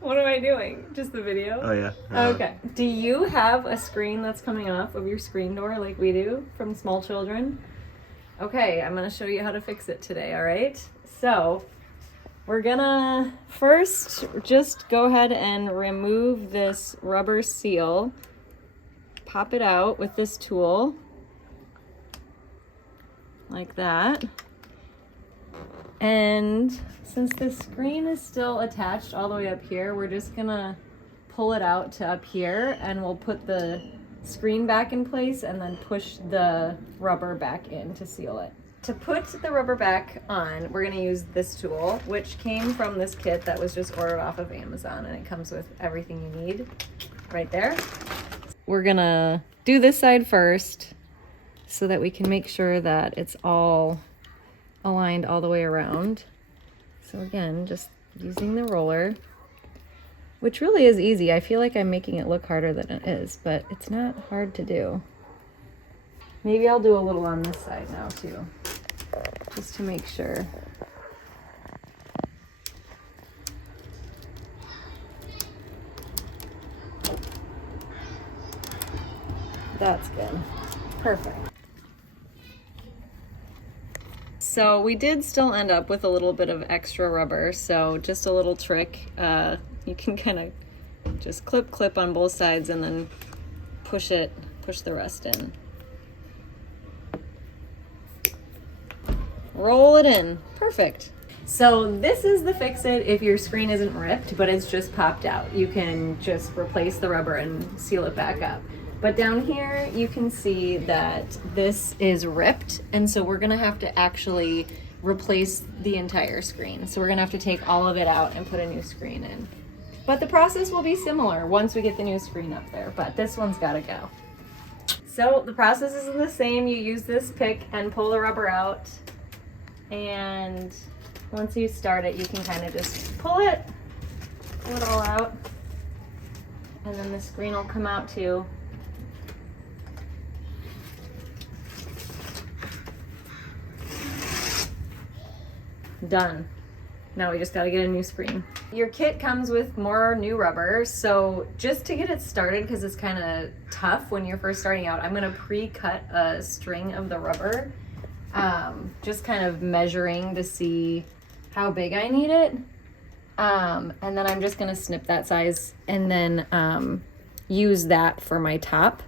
What am I doing? Just the video? Oh yeah. Okay. Do you have a screen that's coming off of your screen door like we do from small children? Okay, I'm gonna show you how to fix it today, all right? So, we're gonna first just go ahead and remove this rubber seal. Pop it out with this tool. Like that. And since the screen is still attached all the way up here, we're just gonna pull it out to up here and we'll put the screen back in place and then push the rubber back in to seal it. To put the rubber back on, we're gonna use this tool, which came from this kit that was just ordered off of Amazon, and it comes with everything you need right there. We're gonna do this side first so that we can make sure that it's all aligned all the way around. So again, just using the roller, which really is easy. I feel like I'm making it look harder than it is, but it's not hard to do. Maybe I'll do a little on this side now too, just to make sure. That's good. Perfect. So we did still end up with a little bit of extra rubber, so just a little trick. You can kind of just clip on both sides and then push the rest in. Roll it in. Perfect. So this is the fix-it if your screen isn't ripped, but it's just popped out. You can just replace the rubber and seal it back up. But down here, you can see that this is ripped, and so we're gonna have to actually replace the entire screen. So we're gonna have to take all of it out and put a new screen in. But the process will be similar once we get the new screen up there, but this one's gotta go. So the process is the same. You use this pick and pull the rubber out, and once you start it, you can kind of just pull it all out, and then the screen will come out too. Done. Now we just gotta get a new screen. Your kit comes with more new rubber, so just to get it started, because it's kind of tough when you're first starting out, I'm gonna pre-cut a string of the rubber, just kind of measuring to see how big I need it. And then I'm just gonna snip that size and then use that for my top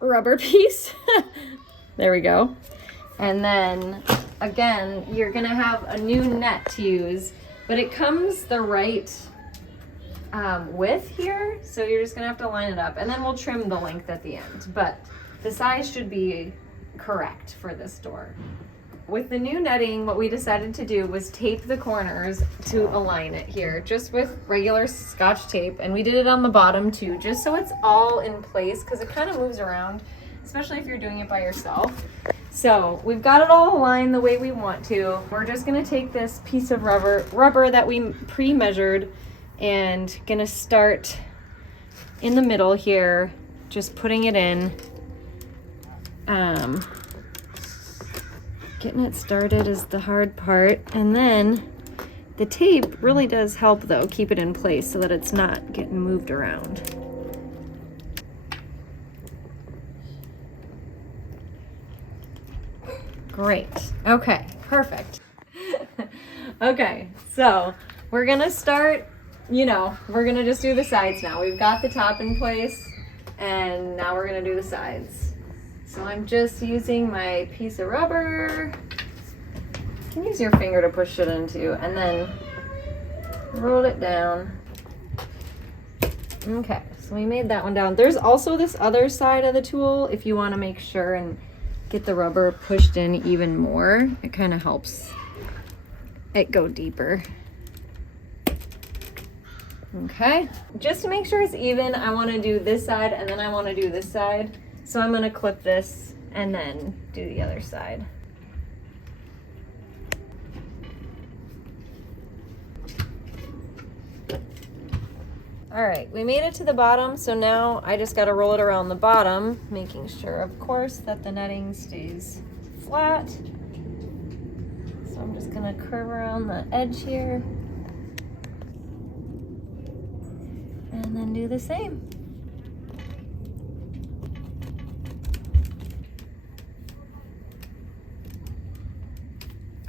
rubber piece. There we go. And then again, you're gonna have a new net to use, but it comes the right width here, so you're just gonna have to line it up, and then we'll trim the length at the end, but the size should be correct for this door. With the new netting, what we decided to do was tape the corners to align it here, just with regular Scotch tape, and we did it on the bottom too, just so it's all in place, because it kind of moves around, especially if you're doing it by yourself. So we've got it all aligned the way we want to. We're just gonna take this piece of rubber that we pre-measured and gonna start in the middle here, just putting it in. Getting it started is the hard part. And then the tape really does help though, keep it in place so that it's not getting moved around. Great. Okay, perfect. Okay, so we're gonna start, we're gonna just do the sides now. We've got the top in place, and now we're gonna do the sides. So I'm just using my piece of rubber. You can use your finger to push it into, and then roll it down. Okay, so we made that one down. There's also this other side of the tool if you wanna make sure and get the rubber pushed in even more. It kind of helps it go deeper. Okay, just to make sure it's even, I want to do this side and then I want to do this side. So I'm going to clip this and then do the other side. All right, we made it to the bottom, so now I just got to roll it around the bottom, making sure, of course, that the netting stays flat. So I'm just gonna curve around the edge here. And then do the same.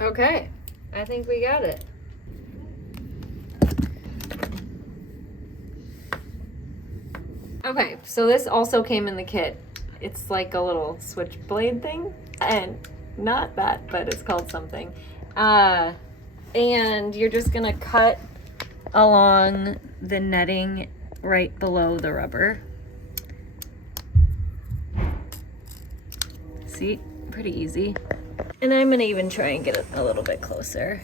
Okay, I think we got it. Okay, so this also came in the kit. It's like a little switchblade thing, and not that, but it's called something. And you're just gonna cut along the netting right below the rubber. See, pretty easy. And I'm gonna even try and get it a little bit closer.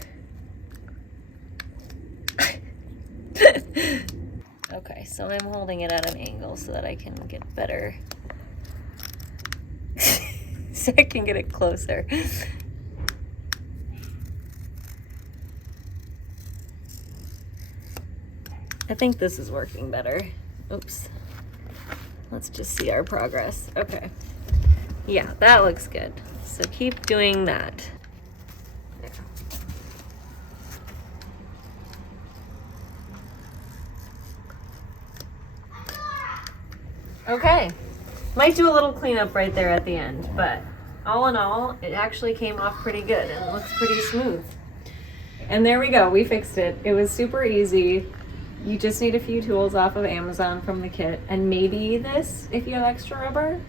Okay, so I'm holding it at an angle so that I can get better. So I can get it closer. I think this is working better. Oops. Let's just see our progress. Okay. Yeah, that looks good. So keep doing that. There. Okay. Might do a little cleanup right there at the end, but all in all, it actually came off pretty good and it looks pretty smooth. And there we go, we fixed it. It was super easy. You just need a few tools off of Amazon from the kit, and maybe this if you have extra rubber.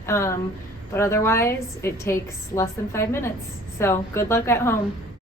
But otherwise, it takes less than 5 minutes. So good luck at home.